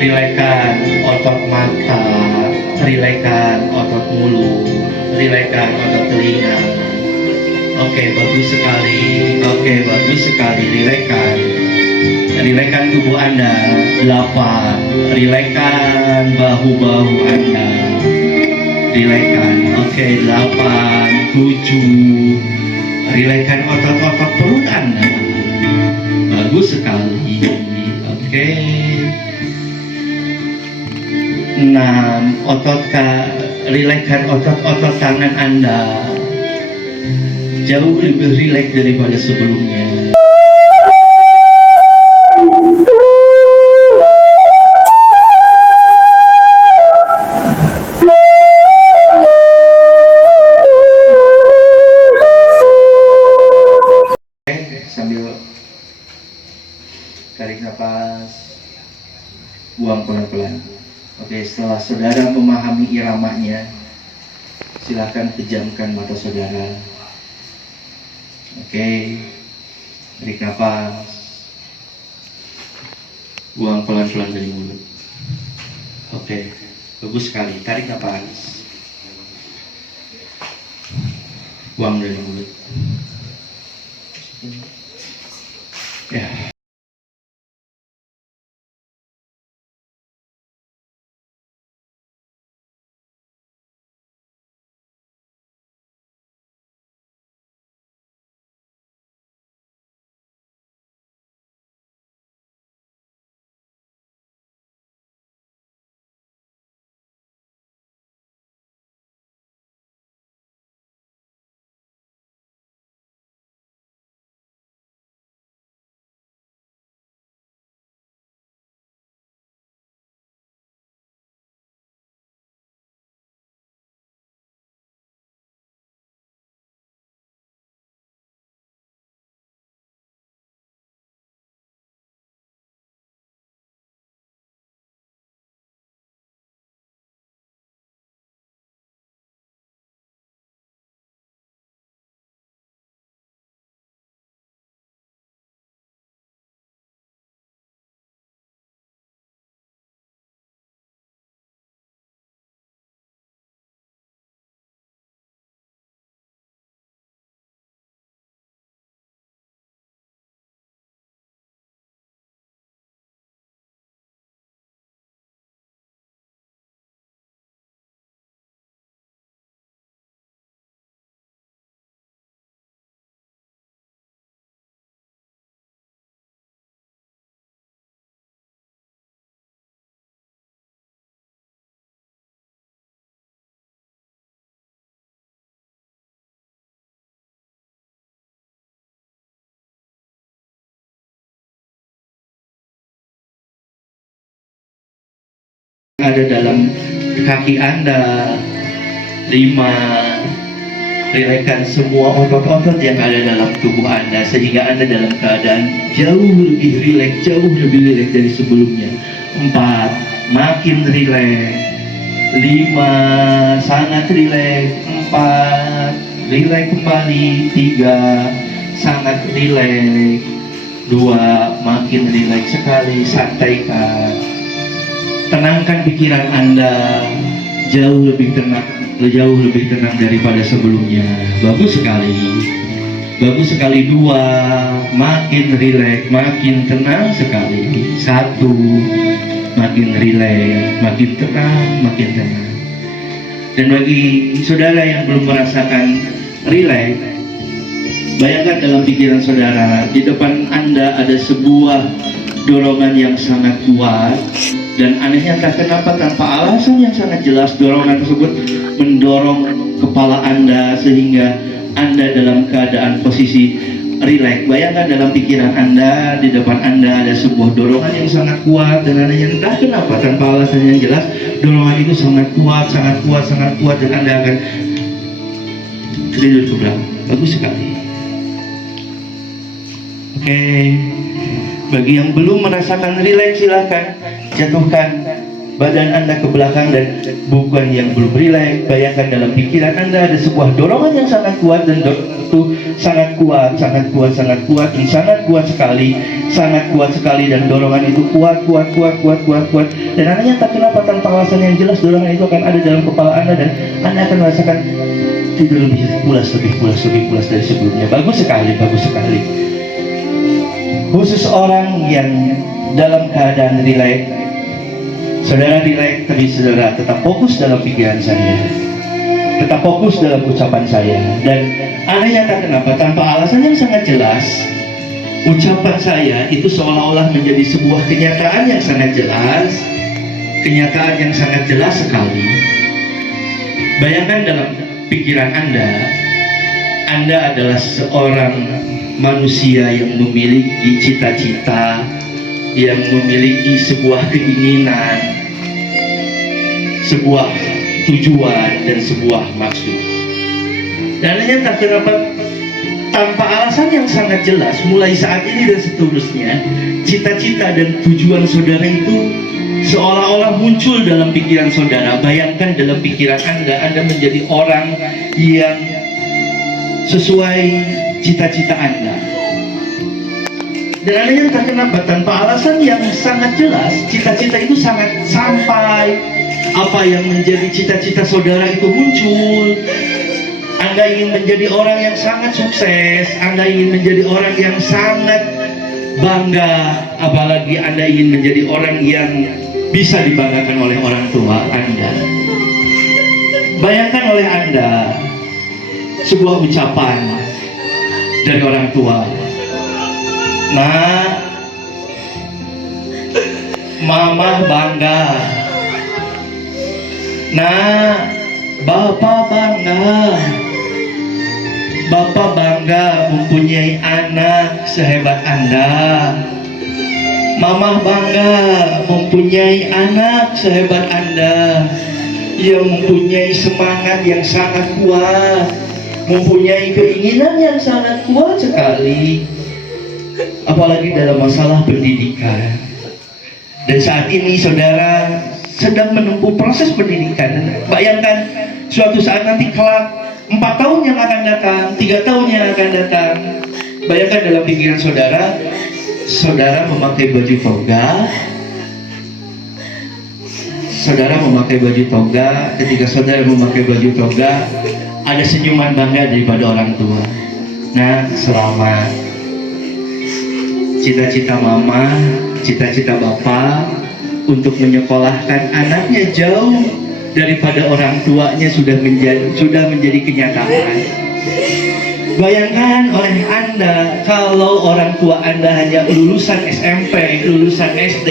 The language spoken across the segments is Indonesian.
Rilekan otot mata, rilekan otot mulut, rilekan otot telinga. Oke, bagus sekali. Oke, bagus sekali. Rilekan tubuh Anda. 8. Rilekan bahu-bahu Anda. Rilekan. Oke, 8, 7. Rilekan otot-otot perut Anda. Bagus sekali. Oke. 6. Rilekan otot-otot tangan Anda. Jauh lebih rileks daripada sebelumnya. Sambil tarik nafas, buang pelan-pelan. Oke, setelah saudara memahami iramanya, silakan pejamkan mata saudara. Oke, tarik nafas, buang pelan-pelan dari mulut. Oke, bagus sekali. Tarik nafas, buang dari mulut. Ya. Ada dalam kaki Anda. 5. Rilekan semua otot-otot yang ada dalam tubuh Anda sehingga Anda dalam keadaan jauh lebih rileks dari sebelumnya. 4. Makin rileks. 5. Sangat rileks. 4. Rileks kembali. 3. Sangat rileks. 2. Makin rileks sekali. Santaikan. Tenangkan pikiran Anda, jauh lebih tenang daripada sebelumnya. Bagus sekali. 2. Makin rileks, makin tenang sekali. 1. Makin rileks, makin tenang. Dan bagi saudara yang belum merasakan rileks, bayangkan dalam pikiran saudara, di depan Anda ada sebuah dorongan yang sangat kuat. Dan anehnya entah kenapa tanpa alasan yang sangat jelas dorongan tersebut mendorong kepala Anda sehingga Anda dalam keadaan posisi rileks. Bayangkan dalam pikiran Anda, di depan Anda ada sebuah dorongan yang sangat kuat. Dan anehnya entah kenapa tanpa alasan yang jelas dorongan itu sangat kuat dan Anda akan tertidur ke belakang. Bagus sekali. Oke. Bagi yang belum merasakan rileks, silakan jatuhkan badan Anda ke belakang. Dan bukan yang belum rileks, bayangkan dalam pikiran Anda ada sebuah dorongan yang sangat kuat dan itu sangat kuat, sangat kuat, sangat kuat, dan sangat kuat sekali, dan dorongan itu kuat, dan anehnya tak kenapa tanpa alasan yang jelas dorongan itu akan ada dalam kepala Anda, dan Anda akan merasakan tidur lebih pulas dari sebelumnya. Bagus sekali. Khusus orang yang dalam keadaan rileks, saudara rileks, tapi saudara tetap fokus dalam pikiran saya, tetap fokus dalam ucapan saya, dan anehnya tak kenapa tanpa alasan yang sangat jelas, ucapan saya itu seolah-olah menjadi sebuah kenyataan yang sangat jelas sekali. Bayangkan dalam pikiran Anda adalah seorang manusia yang memiliki cita-cita, yang memiliki sebuah keinginan, sebuah tujuan, dan sebuah maksud. Dan hanya tak kenapa tanpa alasan yang sangat jelas, mulai saat ini dan seterusnya, cita-cita dan tujuan saudara itu seolah-olah muncul dalam pikiran saudara. Bayangkan dalam pikiran Anda menjadi orang yang sesuai cita-cita Anda. Dan anehnya entah kenapa tanpa alasan yang sangat jelas, cita-cita itu sangat sampai. Apa yang menjadi cita-cita saudara itu muncul. Anda ingin menjadi orang yang sangat sukses, Anda ingin menjadi orang yang sangat bangga, apalagi Anda ingin menjadi orang yang bisa dibanggakan oleh orang tua Anda. Bayangkan oleh Anda sebuah ucapan dari orang tua. Nah, mama bangga. Nah, bapak bangga. Bapak bangga mempunyai anak sehebat Anda. Mama bangga mempunyai anak sehebat Anda, yang mempunyai semangat yang sangat kuat, mempunyai keinginan yang sangat kuat sekali, apalagi dalam masalah pendidikan. Dan saat ini saudara sedang menempuh proses pendidikan. Bayangkan suatu saat nanti kelak 4 tahun yang akan datang, 3 tahun yang akan datang. Bayangkan dalam pikiran saudara memakai baju toga. Saudara memakai baju toga. Ketika saudara memakai baju toga, ada senyuman bangga daripada orang tua. Nah, selamat. Cita-cita mama, cita-cita bapak untuk menyekolahkan anaknya jauh daripada orang tuanya sudah menjadi kenyataan. Bayangkan oleh Anda kalau orang tua Anda hanya lulusan SMP, lulusan SD,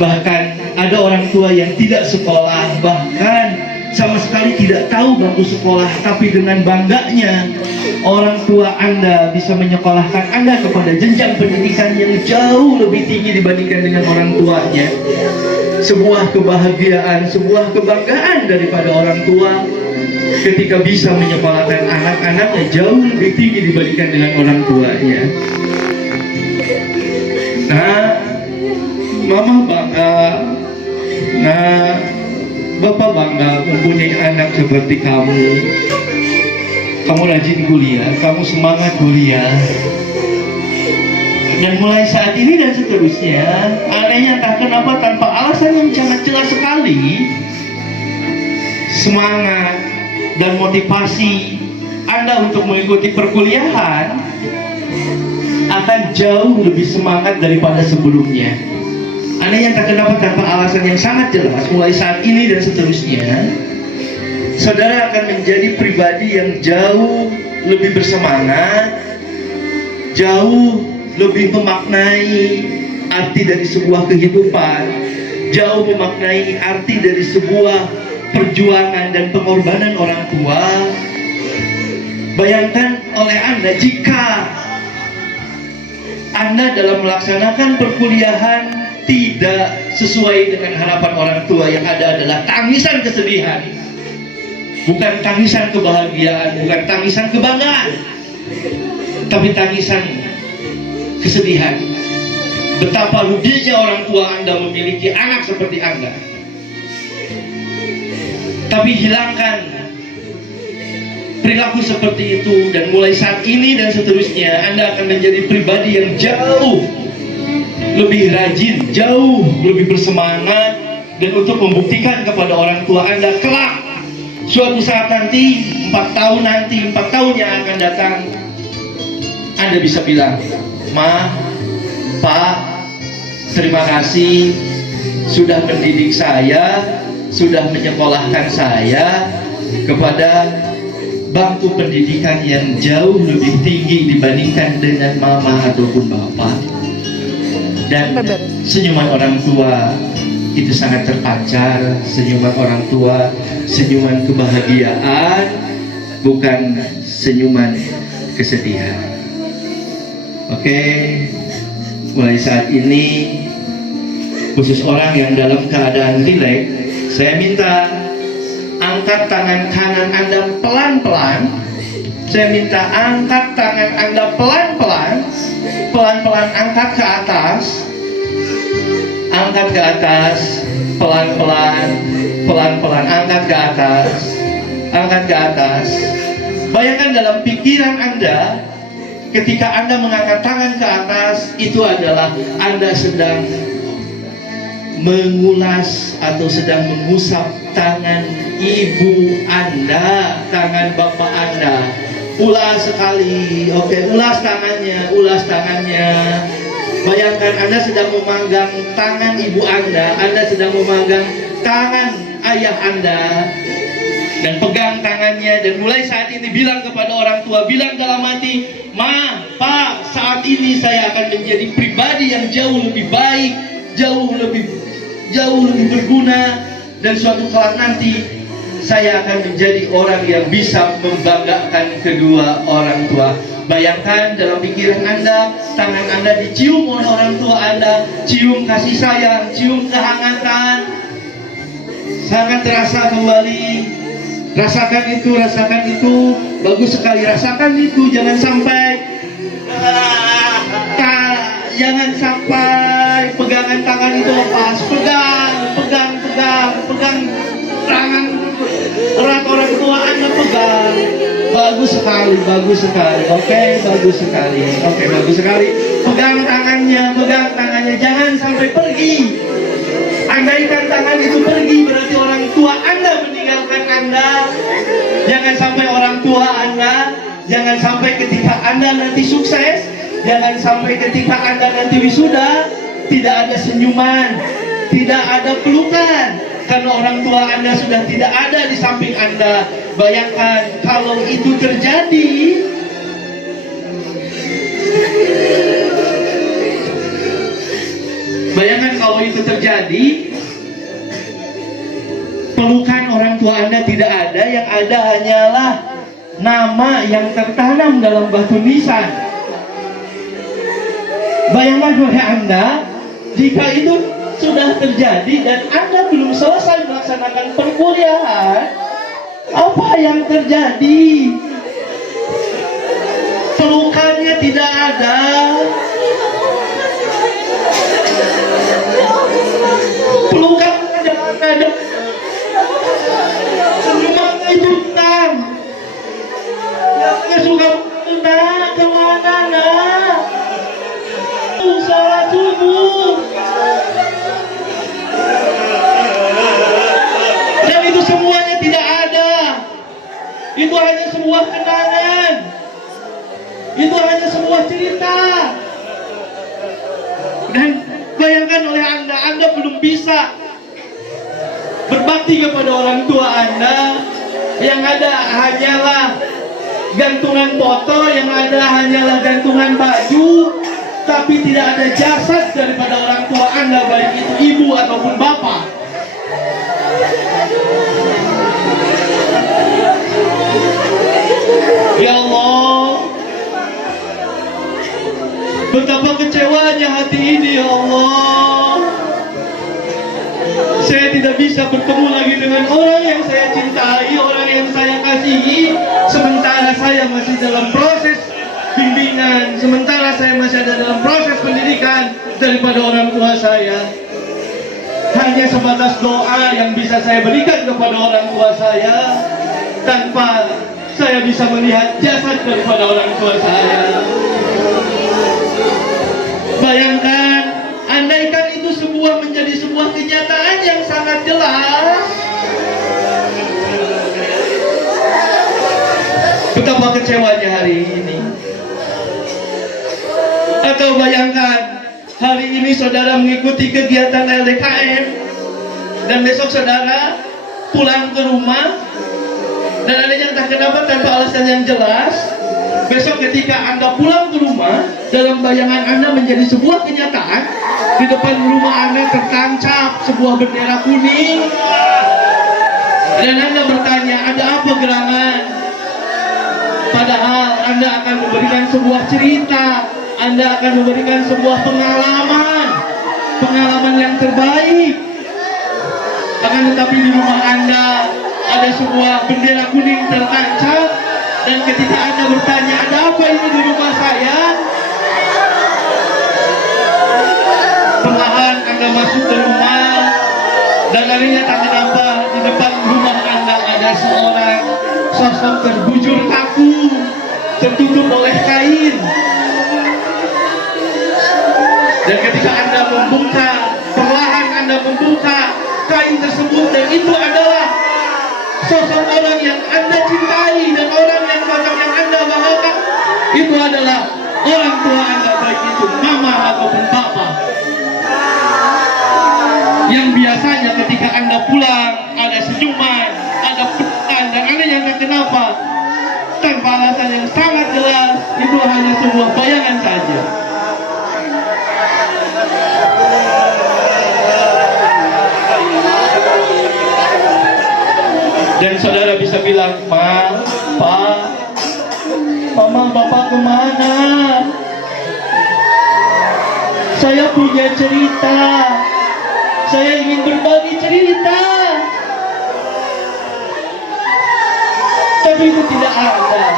bahkan ada orang tua yang tidak sekolah, bahkan sama sekali tidak tahu bangku sekolah, tapi dengan bangganya orang tua Anda bisa menyekolahkan Anda kepada jenjang pendidikan yang jauh lebih tinggi dibandingkan dengan orang tuanya. Sebuah kebahagiaan, sebuah kebanggaan daripada orang tua ketika bisa menyekolahkan anak-anaknya jauh lebih tinggi dibandingkan dengan orang tuanya. Nah, mama bangga. Nah, bapak bangga mempunyai anak seperti kamu. Kamu rajin kuliah, kamu semangat kuliah. Dan mulai saat ini dan seterusnya, anehnya entah kenapa tanpa alasan yang sangat jelas sekali, semangat dan motivasi Anda untuk mengikuti perkuliahan akan jauh lebih semangat daripada sebelumnya. Anehnya entah kenapa tanpa alasan yang sangat jelas, mulai saat ini dan seterusnya, saudara akan menjadi pribadi yang jauh lebih bersemangat, jauh lebih memaknai arti dari sebuah kehidupan, jauh memaknai arti dari sebuah perjuangan dan pengorbanan orang tua. Bayangkan oleh Anda jika Anda dalam melaksanakan perkuliahan tidak sesuai dengan harapan orang tua, yang ada adalah tangisan kesedihan, bukan tangisan kebahagiaan, bukan tangisan kebanggaan, tapi tangisan kesedihan. Betapa ruginya orang tua Anda memiliki anak seperti Anda. Tapi hilangkan perilaku seperti itu, dan mulai saat ini dan seterusnya Anda akan menjadi pribadi yang jauh lebih rajin, jauh lebih bersemangat, dan untuk membuktikan kepada orang tua Anda kelak suatu saat nanti, 4 tahun yang akan datang, Anda bisa bilang, Ma, Pak, terima kasih sudah mendidik saya, sudah menyekolahkan saya kepada bangku pendidikan yang jauh lebih tinggi dibandingkan dengan mama ataupun bapak. Dan senyuman orang tua itu sangat terpancar, senyuman orang tua, senyuman kebahagiaan, bukan senyuman kesedihan. Oke, mulai saat ini khusus orang yang dalam keadaan rileks, saya minta angkat tangan kanan Anda pelan-pelan. Saya minta angkat tangan Anda pelan-pelan, pelan-pelan angkat ke atas, angkat ke atas, pelan-pelan, pelan-pelan angkat ke atas, angkat ke atas. Bayangkan dalam pikiran Anda, ketika Anda mengangkat tangan ke atas, itu adalah Anda sedang mengulas atau sedang mengusap tangan ibu Anda, tangan bapak Anda. Ulas sekali, oke, ulas tangannya, ulas tangannya. Bayangkan Anda sedang memegang tangan ibu Anda sedang memegang tangan ayah Anda, dan pegang tangannya, dan mulai saat ini bilang kepada orang tua, bilang dalam hati, Ma, Pak, saat ini saya akan menjadi pribadi yang jauh lebih baik, jauh lebih berguna, dan suatu saat nanti saya akan menjadi orang yang bisa membanggakan kedua orang tua. Bayangkan dalam pikiran Anda, tangan Anda dicium oleh orang tua Anda, cium kasih sayang, cium kehangatan, sangat terasa kembali. Rasakan itu, bagus sekali, rasakan itu, jangan sampai pegangan tangan itu lepas. Pegang tangan erat orang tua Anda, pegang. Bagus sekali. Oke, bagus sekali. Pegang tangannya, jangan sampai pergi. Andaikan tangan itu pergi, berarti orang tua Anda meninggalkan Anda. Jangan sampai orang tua Anda, jangan sampai ketika Anda nanti sukses, jangan sampai ketika Anda nanti wisuda, tidak ada senyuman, tidak ada pelukan, karena orang tua Anda sudah tidak ada di samping Anda. Bayangkan kalau itu terjadi, pelukan orang tua Anda tidak ada, yang ada hanyalah nama yang tertanam dalam batu nisan. Bayangkan oleh Anda, jika itu sudah terjadi dan Anda belum selesai melaksanakan perkuliahan, apa yang terjadi? Pelukannya tidak ada, pelukan tidak ada, senyumannya itu hilang. Yang suka kemana nak? Salat subuh. Dan itu semuanya tidak ada. Itu hanya sebuah kenangan. Itu hanya sebuah cerita. Dan bayangkan oleh Anda belum bisa berbakti kepada orang tua Anda. Yang ada hanyalah gantungan foto, yang ada hanyalah gantungan baju, tapi tidak ada jasad daripada orang tua Anda, baik itu ibu ataupun bapak. Ya Allah, betapa kecewanya hati ini, ya Allah. Saya tidak bisa bertemu lagi dengan orang yang saya cintai, orang yang saya kasihi, sementara saya masih dalam proses bimbingan, sementara saya masih ada dalam proses pendidikan daripada orang tua saya. Hanya sebatas doa yang bisa saya berikan kepada orang tua saya, tanpa saya bisa melihat jasad daripada orang tua saya. Bayangkan, andaikan itu menjadi sebuah kenyataan yang sangat jelas, betapa kecewanya hari ini. Atau bayangkan, hari ini saudara mengikuti kegiatan LDKM, dan besok saudara pulang ke rumah, dan adanya entah kenapa tanpa alasan yang jelas, besok ketika Anda pulang ke rumah, dalam bayangan Anda menjadi sebuah kenyataan, di depan rumah Anda tertancap sebuah bendera kuning, dan Anda bertanya, ada apa gerangan? Padahal Anda akan memberikan sebuah cerita, Anda akan memberikan sebuah pengalaman yang terbaik. Akan tetapi di rumah Anda ada sebuah bendera kuning tertancap, dan ketika Anda bertanya, ada apa ini di rumah saya? Perlahan Anda masuk ke rumah, dan akhirnya tak kenapa di depan rumah Anda ada seorang sosok terbujur kaku, tertutup oleh kain. Dan ketika Anda membuka, perlahan Anda membuka kain tersebut, dan itu adalah sosok orang yang Anda cintai dan orang yang Anda banggakan. Itu adalah orang tua Anda, baik itu mama ataupun papa. Yang biasanya ketika Anda pulang ada senyuman, ada pelukan, dan Anda yang tak kenapa tanpa alasan yang sangat jelas, itu hanya sebuah bayangan saja. Dan saudara bisa bilang, Ma, Pa, Mama, Bapak kemana? Saya punya cerita, saya ingin berbagi cerita, tapi itu tidak ada.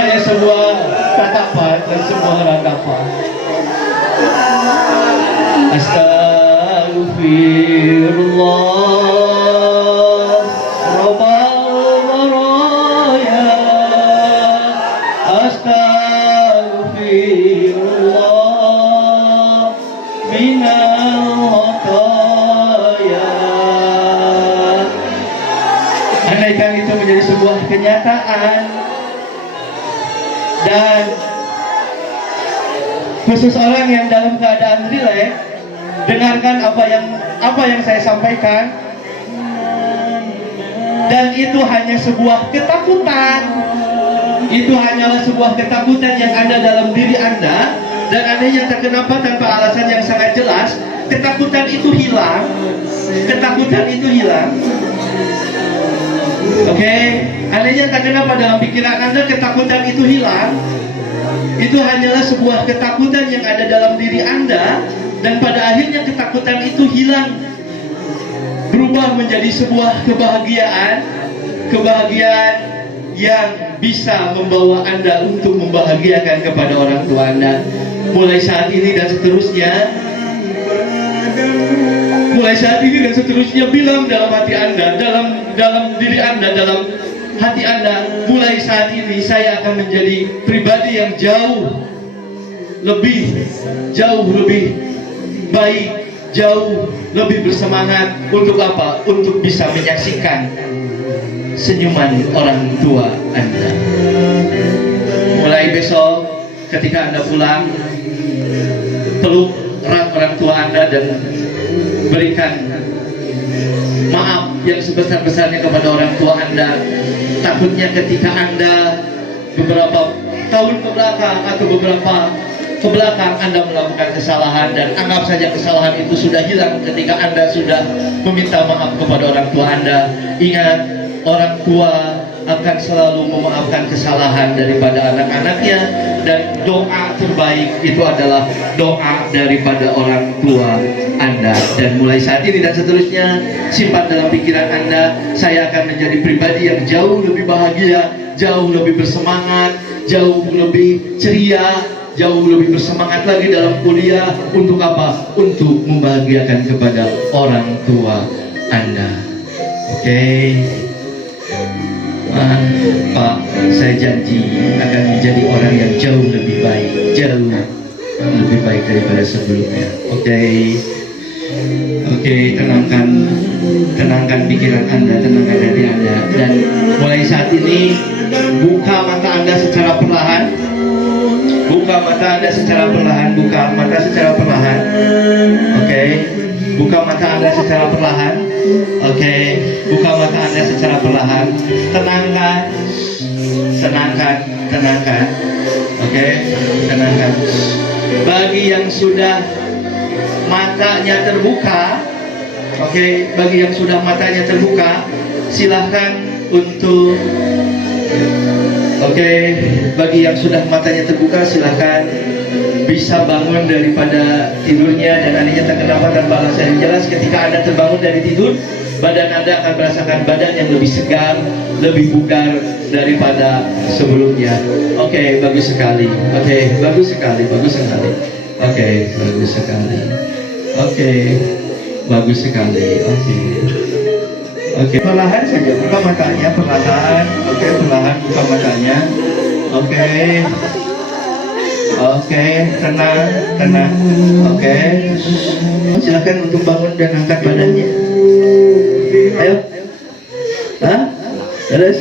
Hanya sebuah tatapan dan sebuah rangkapan. Astagfirullah Rabbal baraya, Astagfirullah minal khataya. Andaikan itu menjadi sebuah kenyataan, dan khusus orang yang dalam keadaan rileks, dengarkan apa yang saya sampaikan, dan itu hanya sebuah ketakutan. Itu hanyalah sebuah ketakutan yang ada dalam diri Anda, dan Anda yang tak kenapa tanpa alasan yang sangat jelas, ketakutan itu hilang. Ketakutan itu hilang. Oke, Anda yang tak kenapa dalam pikiran Anda ketakutan itu hilang. Itu hanyalah sebuah ketakutan yang ada dalam diri Anda, dan pada akhirnya ketakutan itu hilang, berubah menjadi sebuah kebahagiaan yang bisa membawa Anda untuk membahagiakan kepada orang tua Anda. Mulai saat ini dan seterusnya, bilang dalam hati Anda, dalam diri Anda, dalam hati Anda, mulai saat ini saya akan menjadi pribadi yang jauh lebih baik, jauh lebih bersemangat. Untuk apa? Untuk bisa menyaksikan senyuman orang tua Anda. Mulai besok ketika Anda pulang, peluk erat orang tua Anda dan berikan maaf yang sebesar-besarnya kepada orang tua Anda. Takutnya ketika Anda beberapa tahun ke belakang atau beberapa ke belakang Anda melakukan kesalahan, dan anggap saja kesalahan itu sudah hilang ketika Anda sudah meminta maaf kepada orang tua Anda. Ingat, orang tua akan selalu memaafkan kesalahan daripada anak-anaknya, dan doa terbaik itu adalah doa daripada orang tua Anda. Dan mulai saat ini dan seterusnya, simpan dalam pikiran Anda, saya akan menjadi pribadi yang jauh lebih bahagia, jauh lebih bersemangat, jauh lebih ceria, jauh lebih bersemangat lagi dalam kuliah. Untuk apa? Untuk membahagiakan kepada orang tua Anda. Oke. Pak, saya janji akan menjadi orang yang jauh lebih baik, jauh lebih baik daripada sebelumnya. Oke. Oke, tenangkan pikiran Anda, tenangkan hati Anda, dan mulai saat ini buka mata Anda secara perlahan. Buka mata Anda secara perlahan, buka mata secara perlahan. Oke. Buka mata Anda secara perlahan. Oke. Buka mata Anda secara perlahan. Tenangkan. Oke. Tenangkan. Bagi yang sudah matanya terbuka, oke, bagi yang sudah matanya terbuka, silahkan untuk, oke, bagi yang sudah matanya terbuka, silahkan bisa bangun daripada tidurnya dan Anda terkenapa tanpa alasan yang jelas. Ketika Anda terbangun dari tidur, badan Anda akan merasakan badan yang lebih segar, lebih bugar daripada sebelumnya. Oke, bagus sekali. Oke, bagus sekali. Oke, bagus sekali. Oke, bagus sekali. Oke, perlahan saja buka matanya, perlahan. Oke, perlahan buka matanya. Oke, tenang. Oke, silakan untuk bangun dan angkat badannya. Ayo. Terus.